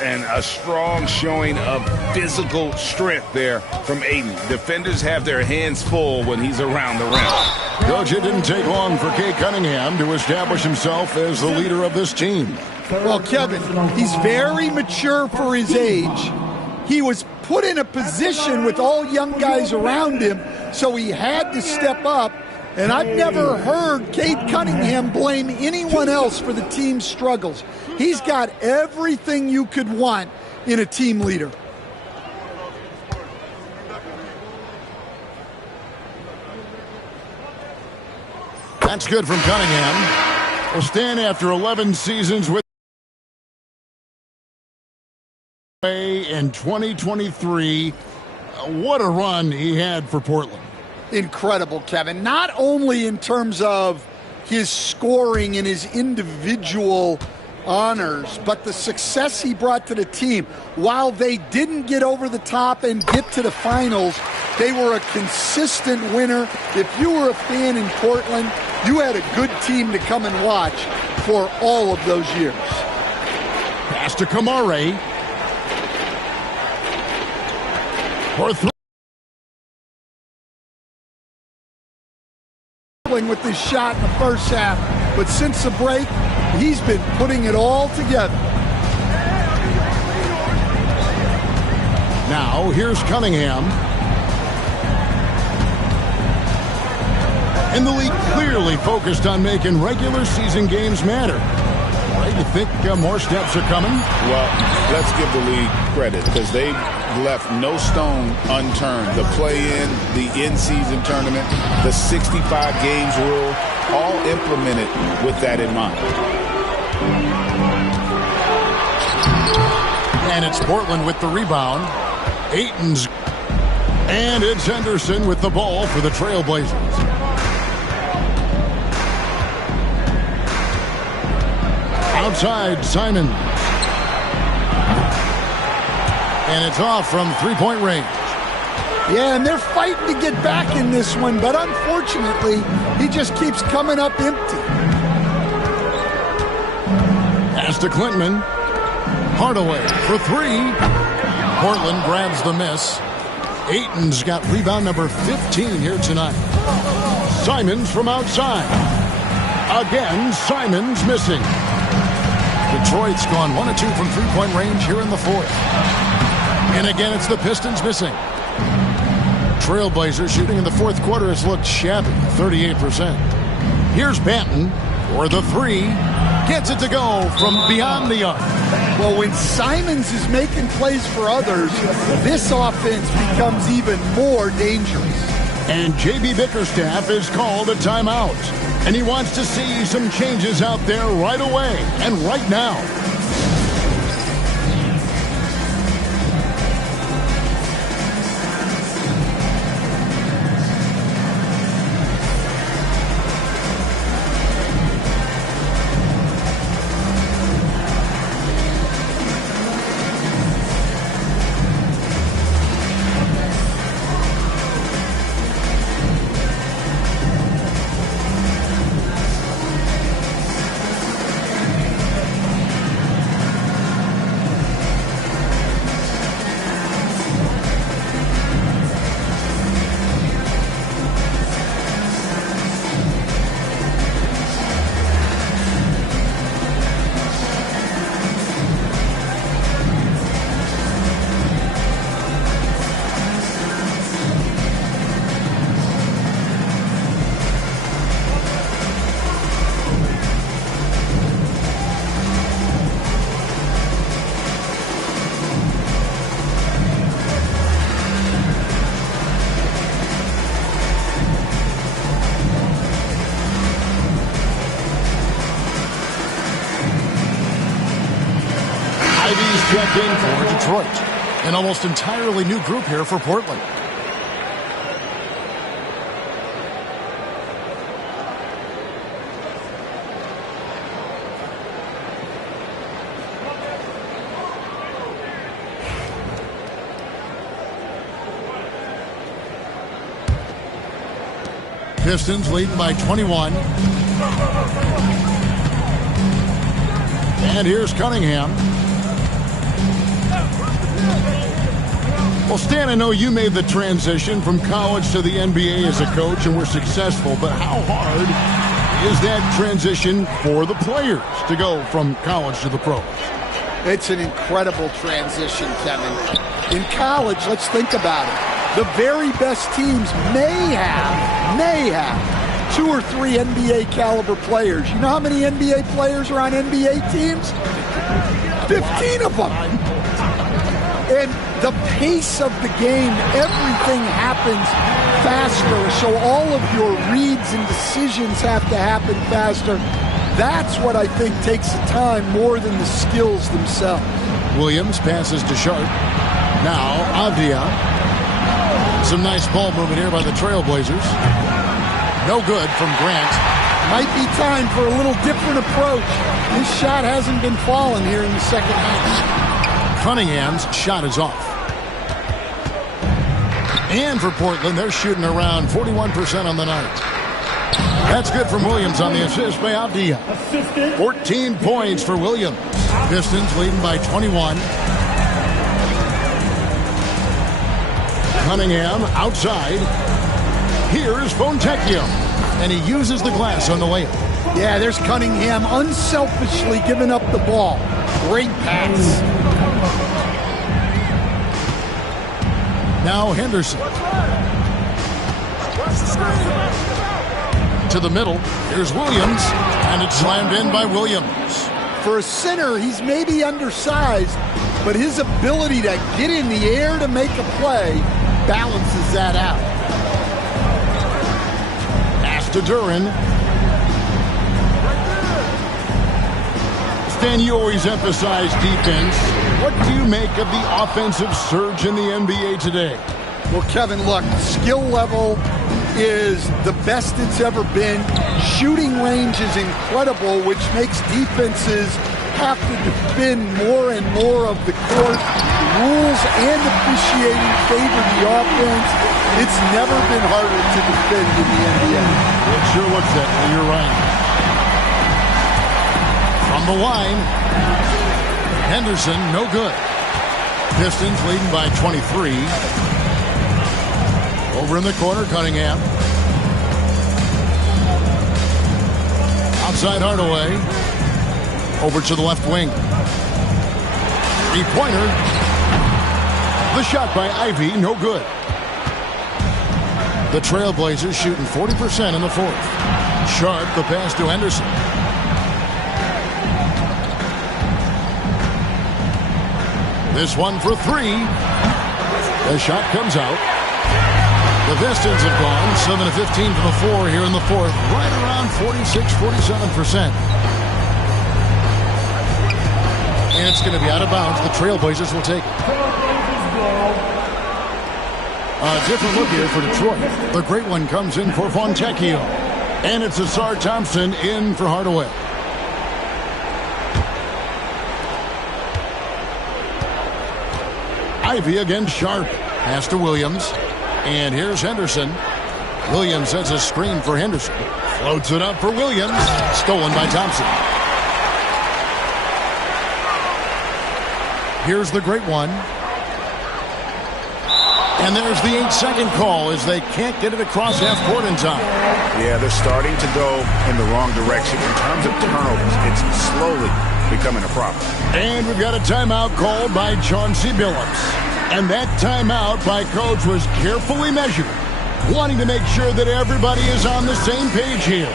And a strong showing of physical strength there from Ayton. Defenders have their hands full when he's around the rim. Coach, it didn't take long for Cade Cunningham to establish himself as the leader of this team. Well, Kevin, he's very mature for his age. He was put in a position with all young guys around him, so he had to step up. And I've never heard Cade Cunningham blame anyone else for the team's struggles. He's got everything you could want in a team leader. That's good from Cunningham. Will stand after 11 seasons with in 2023. What a run he had for Portland. Incredible, Kevin. Not only in terms of his scoring and his individual honors, but the success he brought to the team. While they didn't get over the top and get to the finals, they were a consistent winner. If you were a fan in Portland, you had a good team to come and watch for all of those years. Pass to Kamare. For three. With this shot in the first half, but since the break, he's been putting it all together. Now, here's Cunningham. And the league clearly focused on making regular season games matter. Right, you think more steps are coming? Well, let's give the league credit because they've left no stone unturned. The play-in, the in-season tournament, the 65 games rule, all implemented with that in mind. And it's Portland with the rebound. Ayton's. And it's Henderson with the ball for the Trailblazers. Outside, Simon. And it's off from three-point range. Yeah, and they're fighting to get back in this one, but unfortunately, he just keeps coming up empty. Pass to Clinton. Hardaway for three. Portland grabs the miss. Ayton's got rebound number 15 here tonight. Simons from outside. Again, Simons missing. Detroit's gone 1 of 2 from three-point range here in the fourth. And again, it's the Pistons missing. Trailblazers shooting in the fourth quarter has looked shabby, 38%. Here's Banton for the three. Gets it to go from beyond the arc. Well, when Simons is making plays for others, this offense becomes even more dangerous. And J.B. Bickerstaff is called a timeout. And he wants to see some changes out there right away and right now. Checked in for Detroit. An almost entirely new group here for Portland. Pistons lead by 21. And here's Cunningham. Well, Stan, I know you made the transition from college to the NBA as a coach and were successful, but how hard is that transition for the players to go from college to the pros? It's an incredible transition, Kevin. In college, let's think about it. The very best teams may have 2 or 3 NBA caliber players. You know how many NBA players are on NBA teams? 15 of them. And the pace of the game, everything happens faster. So all of your reads and decisions have to happen faster. That's what I think takes the time more than the skills themselves. Williams passes to Sharp. Now Avdia. Some nice ball movement here by the Trailblazers. No good from Grant. Might be time for a little different approach. This shot hasn't been falling here in the second half. Cunningham's shot is off. And for Portland, they're shooting around 41% on the night. That's good from Williams on the assist by Avdia. 14 points for Williams. Pistons leading by 21. Cunningham outside. Here's Fontecchio. And he uses the glass on the layup. Yeah, there's Cunningham unselfishly giving up the ball. Great pass. Now Henderson. To the middle. Here's Williams. And it's slammed in by Williams. For a center, he's maybe undersized, but his ability to get in the air to make a play balances that out. Pass to Duran. Stan, you always emphasize defense. What do you make of the offensive surge in the NBA today? Well, Kevin, look, skill level is the best it's ever been. Shooting range is incredible, which makes defenses have to defend more and more of the court. Rules and officiating favor the offense. It's never been harder to defend in the NBA. It sure looks that way. You're right. From From the line, Henderson, no good. Pistons leading by 23. Over in the corner, Cunningham. Outside Hardaway. Over to the left wing. Three-pointer. The shot by Ivy, no good. The Trailblazers shooting 40% in the fourth. Sharp, the pass to Henderson. This one for three. The shot comes out. The Pistons have gone 7 of 15 from the floor here in the fourth. Right around 46-47%. And it's going to be out of bounds. The Trailblazers will take it. A different look here for Detroit. The great one comes in for Fontecchio. And it's Asar Thompson in for Hardaway. Ivy against Sharp. Pass to Williams. And here's Henderson. Williams sets a screen for Henderson. Floats it up for Williams. Stolen by Thompson. Here's the great one. And there's the 8-second call as they can't get it across half court in time. Yeah, they're starting to go in the wrong direction in terms of turnovers. It's slowly becoming a problem. And we've got a timeout called by Chauncey Billups. And that timeout by Coach was carefully measured, wanting to make sure that everybody is on the same page here.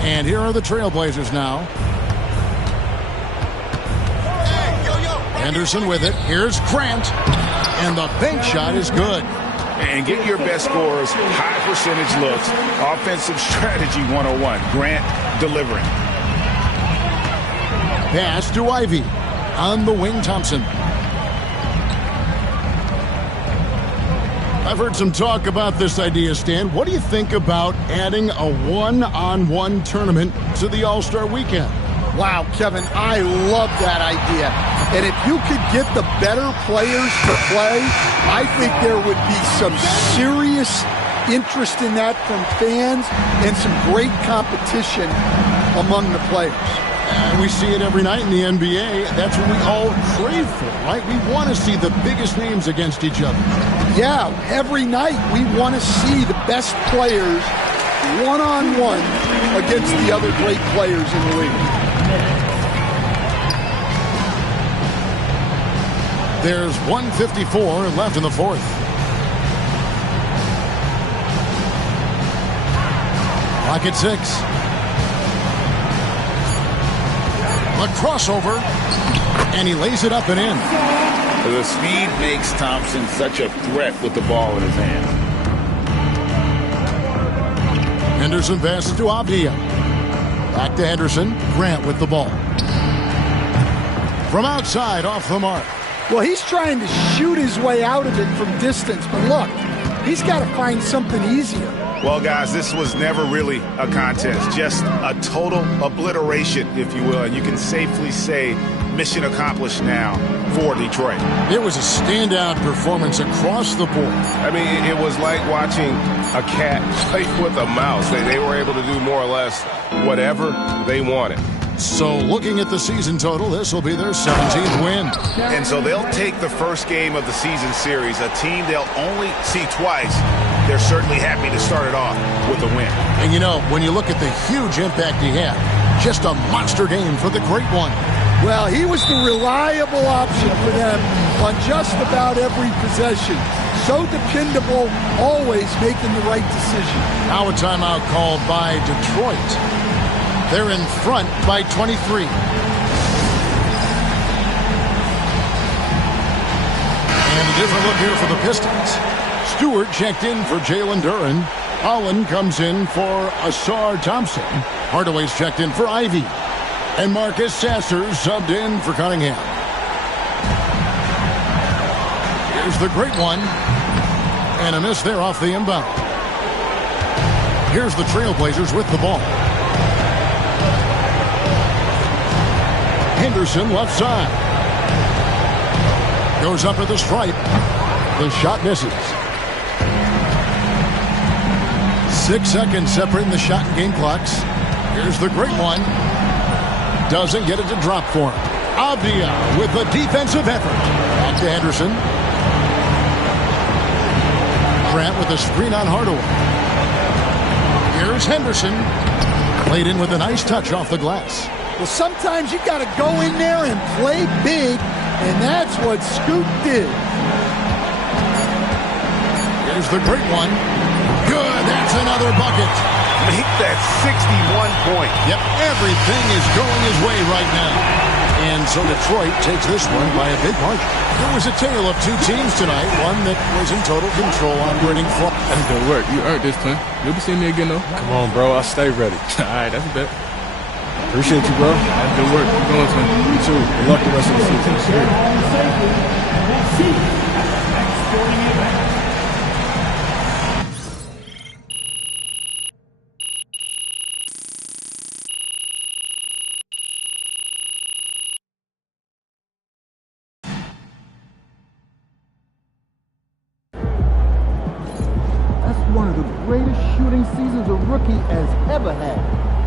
And here are the Trailblazers now. Henderson with it. Here's Grant. And the bank shot is good. And get your best scorers, high percentage looks, offensive strategy 101. Grant delivering. Pass to Ivy. On the wing, Thompson. I've heard some talk about this idea, Stan. What do you think about adding a one-on-one tournament to the All-Star Weekend? Wow, Kevin, I love that idea. And if you could get the better players to play, I think there would be some serious interest in that from fans and some great competition among the players. And we see it every night in the NBA. That's what we all crave for, right? We want to see the biggest names against each other. Yeah, every night we want to see the best players one-on-one against the other great players in the league. There's 1:54 left in the fourth. Clock at 6. A crossover, and he lays it up and in. The speed makes Thompson such a threat with the ball in his hand. Henderson passes to Avdia. Back to Henderson. Grant with the ball. From outside, off the mark. Well, he's trying to shoot his way out of it from distance, but look, He's got to find something easier. Well, guys, this was never really a contest, just a total obliteration, if you will. And you can safely say mission accomplished now for Detroit. It was a standout performance across the board. I mean, it was like watching a cat play with a mouse. They were able to do more or less whatever they wanted. So looking at the season total, this will be their 17th win. And so they'll take the first game of the season series, a team they'll only see twice. They're certainly happy to start it off with a win. And you know, when you look at the huge impact he had, just a monster game for the Great One. Well, he was the reliable option for them on just about every possession. So dependable, always making the right decision. Now a timeout called by Detroit. They're in front by 23. And a different look here for the Pistons. Stewart checked in for Jalen Duren. Holland comes in for Asar Thompson. Hardaway's checked in for Ivy. And Marcus Sasser subbed in for Cunningham. Here's the Great One. And a miss there off the inbound. Here's the Trailblazers with the ball. Henderson left side. Goes up to the stripe. The shot misses. 6 seconds separating the shot and game clocks. Here's the Great One. Doesn't get it to drop for him. Avdia with the defensive effort. Back to Henderson. Grant with a screen on Hardaway. Here's Henderson. Played in with a nice touch off the glass. Well, sometimes you got to go in there and play big, and that's what Scoot did. Here's the Great One. Good, that's another bucket. Make that 61 point. Yep, everything is going his way right now. And so Detroit takes this one by a big margin. There was a tale of two teams tonight, one that was in total control operating for. That's good work. You earned this, Clint. You'll be seeing me again, though. Come on, bro. I stay ready. All right, that's a bet. Appreciate you, bro. That's good work. Keep going, Clint. You too. Good luck the rest of the season. That's one of the greatest shooting seasons a rookie has ever had.